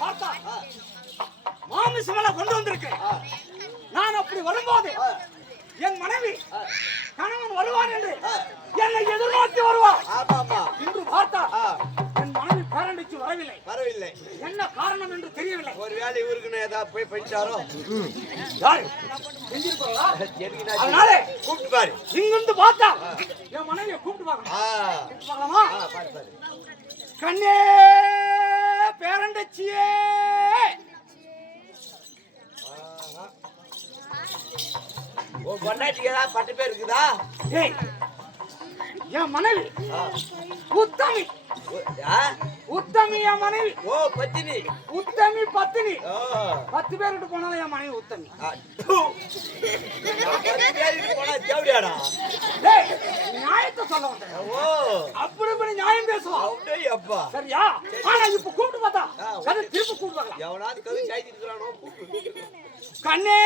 பார்த்தா, மாமிசங்களை கொண்டு வந்திருக்கேன் நான் அப்படி வரும்போது என் மனைவி கணவன் வருவான் என்று என்னை எதிர்நோக்கி வருவார் இன்று பார்த்தா ஆ, என் மனைவி பேரண்டிச்சு வரவில்லை. வரவில்லை. என்ன காரணம் என்று தெரியவில்லை. ஒரு வேலை இவருக்கு ஏதாவது போய் படிச்சாரோ? அதனால கூப்பிட்டு பாரு. இங்கிருந்து பார்த்தா என் மனைவியை கூப்பிட்டு பார்க்கலாமா? கண்ணே பேரண்டச்சியே. பொண்டாட்டிக்கு ஏதாவது பட்டு பேர் இருக்குதா? ஏய் என் மனைவி. உத்தமி? உத்தமி என் மனைவி. ஓ பத்தினி. உத்தமி பத்தினி. ஓ பத்து பேர்கிட்ட போனாலும் என் மனைவி உத்தமி. நியாயத்தை சொல்ல வந்தேன் ஓ. அப்படி இப்படி நியாயம் பேசுவான் அப்பா சரியா? ஆனா இப்ப கூப்பிட்டு பார்த்தா கதை திருப்பி கூப்பிட்டு எவனாவது கது இருக்கிறானோ கண்ணே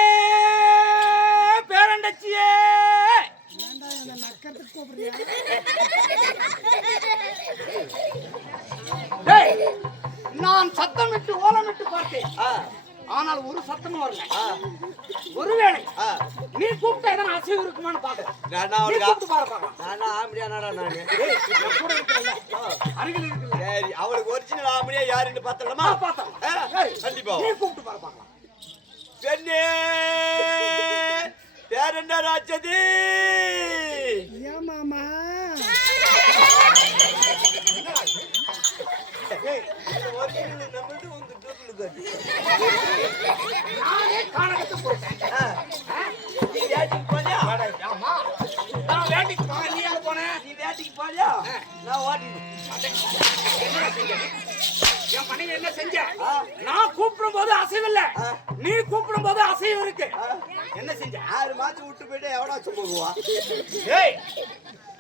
பேரண்டச்சியே. டேய், நான் சத்தமிட்டு ஓலமிட்டு பார்த்தேன். ஆ. ஆனால் ஒரு சத்தமும் வரல. ஒருவேளை நீ கூப்பிட்ட எதனா அசைவு இருக்குமான்னு பாக்க நான் நீ அவனுக்கு கூப்பிட்டு பாரு பார்க்கலாம். நானா ஆம்படியானாடா நானு டேய், என் கூட இருக்கிறல்ல, அருகில் இருக்குல்ல சரி அவளுக்கு ஒரிஜினல் ஆம்படியா யாருன்னு பார்த்தலாமா பார்த்தோம். கண்டிப்பா. நீ கூப்பிட்டு பாரு பார்க்கலாம். பெண்ணே பேர் என்ன ராட்சதி? டேய், இந்த original நம்மள்து வந்து duplicate. நானே கானகத்தை போட்டேன் நீ வேட்டைக்கு போறியா? ஆமா நான் வேட்டைக்கு போனேன் நீ வேட்டைக்கு போறியா? நான் ஓட்டிட்டு. என்னடா செஞ்ச? என் மனைவி என்ன செஞ்ச. நான் கூப்பிடும் போது அசைவில்லை. நீ கூப்பிடும் போது அசைவு இருக்கு என்ன செஞ்ச ஆறு மாசம் விட்டு போயிட்டு எவனாச்சும் போகுவா? ஏய்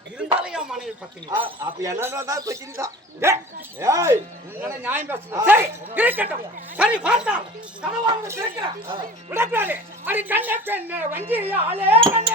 இருந்தாலும் என் மனைவி பத்தினி. அப்ப என்னன்னு வந்தா பிரச்சனை தான். ஏய், உங்களை நியாயம் பேசணும் சரி இருக்கட்டும். சரி பார்த்தா. கனவாங்க திறக்கிறேன் விடக்கூடாது அடி கண்ண பெண்ணு பெண்ணு கண்ண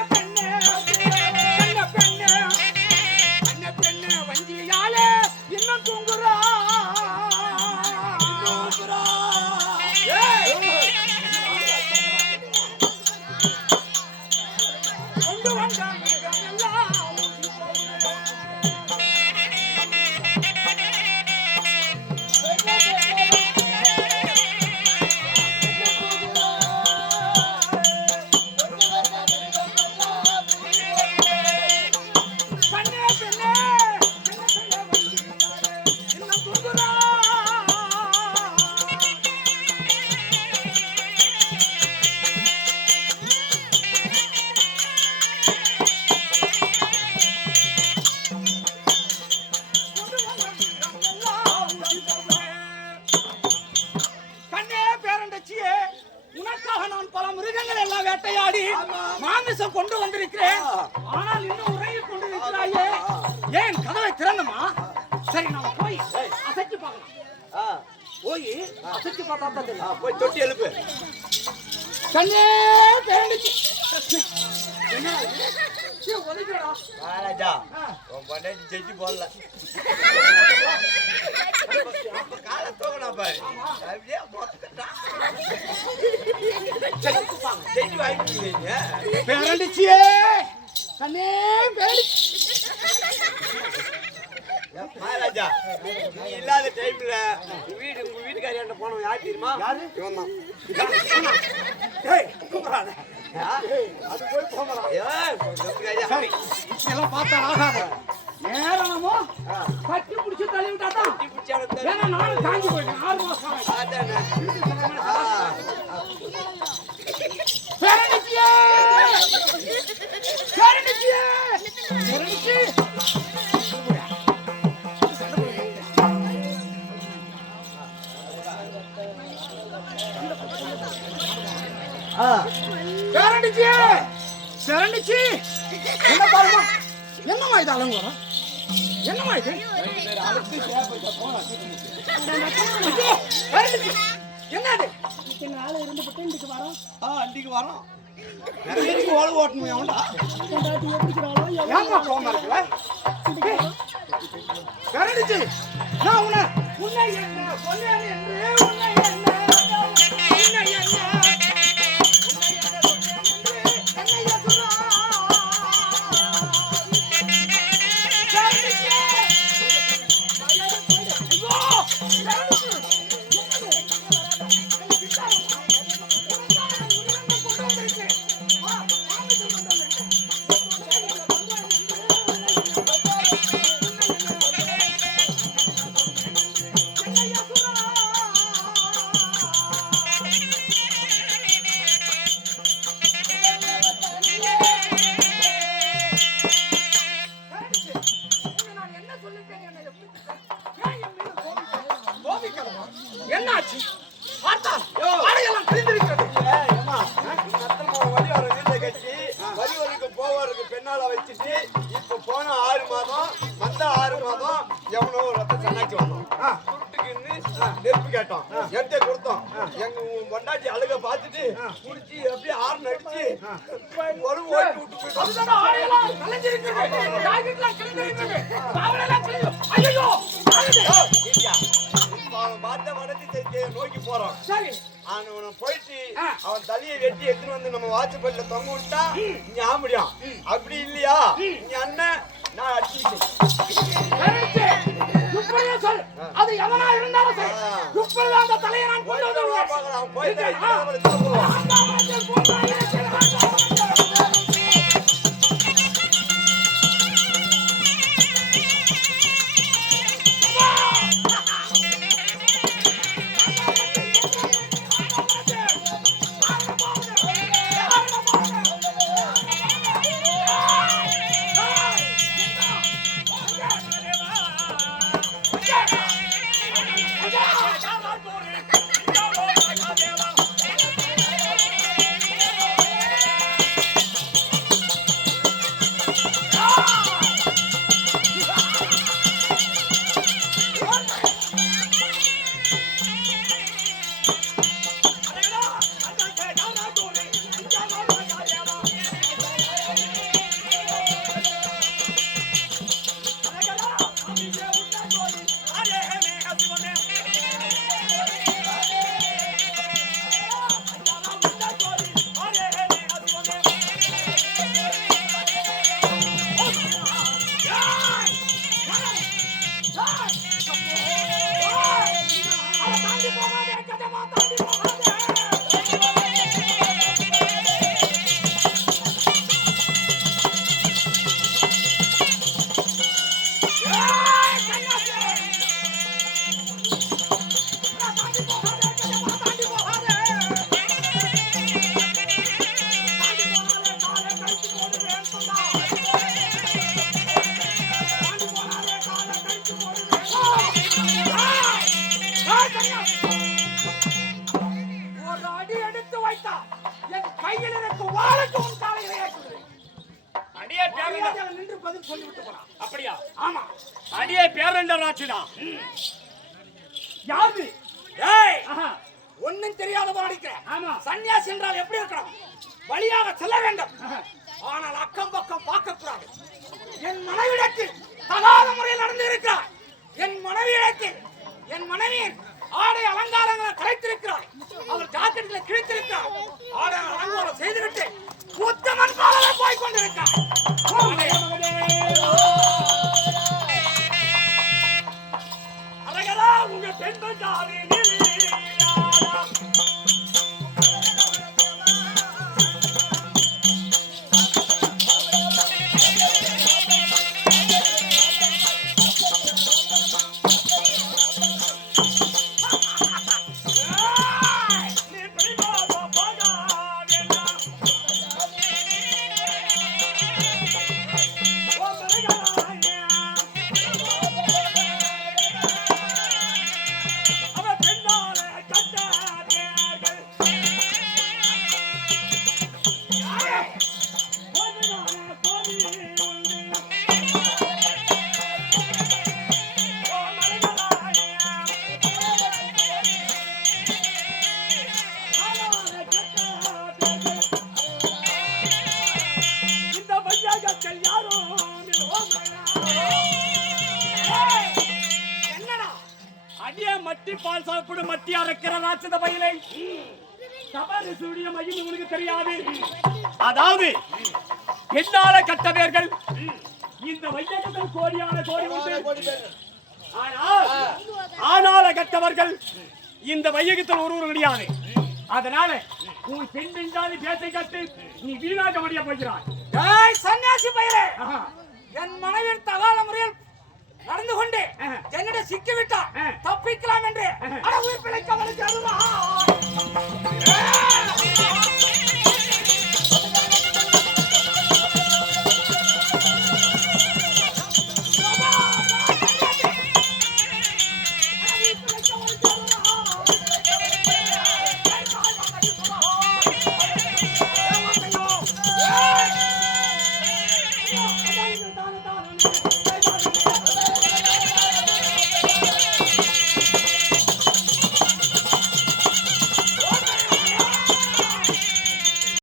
ஏன் கதவை திறந்தமா? சரி நாம போய் அசைச்சு பார்க்கலாம். போய் அசைச்சு பார்த்தா தான் தெரியும். போய் தொட்டி எழுப்பு. கண்ணே பேரண்டச்சி என்ன இது? சீ, ஒதுக்குடா. வாராஜா ஆ. உன் பொண்டாட்டி செஞ்சு போடல. காலை பாரு. அப்படியே வாங்கிட்டீங்க பேரண்டச்சியே கண்ணே பேரண்டச்சி மகாராஜா நீ இல்லாத டைம்ல வீடு உங்க வீட்டுக்காரி என்ன போனவன் யார் தெரியுமா யாரு? இவன் தான் ஏய் கூப்பிடாத ஏய், அது போய் போகலாம் சரி இதெல்லாம் பார்த்தா ஆகாது நேரமோ கட்டி பிடிச்சி தள்ளி விட்டாதான் ஏன்னா நானும் காஞ்சி போயிட்டேன் ஆறு மாசம்! பேரணிச்சியே! பேரணிச்சி! பேரணிச்சி! என்ன பாருமா? என்னம்மா இது அலங்கோரம்? என்னம்மா இது? ஐயோ, பேரணிச்சி! என்னது வரோம் எதுக்கு ஓடு ஓட்டணும் எவன்டா ஏம்மா கோவமா கரடிச்சு, நான் உன்னை உன்னை என்ன? என்று உன்னை என்ன? உன்னை என்ன? உன்னை என்ன? பெண்ணால வச்சுட்டு, இப்ப போன ஆறு மாதம், வந்த ஆறு மாதம், எவனோ ரத்த சன்னாச்சி வந்தான். சுட்டுக்குன்னு நெருப்பு கேட்டோம். என்கிட்ட கொடுத்தோம். எங்க பொண்டாட்டி அழுக பார்த்துட்டு, குடிச்சு அப்படியே ஹார்ன் அடிச்சு, ஒரு ஓட்டி விட்டு போயிட்டோம். பார்த்த தெற்கே நோக்கி போறோம் சரி. அவனை போயிட்டு. அவன் தலையை வெட்டி எடுத்துட்டு வந்து நம்ம வாசப்படியில தொங்க விட்டா நீ ஆம்பிடியான் அப்படி இல்லையா? நீ அண்ணன் நான் அடிச்சுட்டேன் சொல். அது எவனா இருந்தாலும் சரி. அந்த தலையை நான் கொண்டு வந்து. பார்க்கலாம். போயிட்டு அடி எடுத்து வைத்தா என் கையில் இருக்கும் வாளுக்கு உன் காலையிலே ஏற்றுகிறேன் அடியே பேரண்ட நின்று பதில் சொல்லிவிட்டு போறான் அப்படியா? ஆமா. அடியே பேரண்ட ராட்சிதா யாரு? ஏய்! ஆஹா, ஒண்ணும் தெரியாதவன் அடிக்கிறேன் ஆமா. சன்னியாசி என்றால் எப்படி இருக்கணும்? வழியாக செல்ல வேண்டும். ஆனால் அக்கம் பக்கம் பார்க்க கூடாது ராட்சத பயிலை தவறு உனக்கு தெரியாது. அதாவது என்னால கட்டவேர்கள். இந்த வையகத்தில் கோடியான கோடி உண்டு. ஆனால் ஆனால கட்டவர்கள் இந்த வையகத்தில் ஒருவர் கிடையாது. அதனால உன் பெண் பெஞ்சாதி பேச்சை கட்டு நீ வீணாக்க முடிய போகிறாய். சன்னியாசி பயிரே ஆஹா. என் மனைவின் தகாத முறையில் நடந்து கொண்டு சிக்கிவிட்டார் ஆ. தப்பிக்கலாம் என்று உயிர் பிழைக்க அவனுக்கு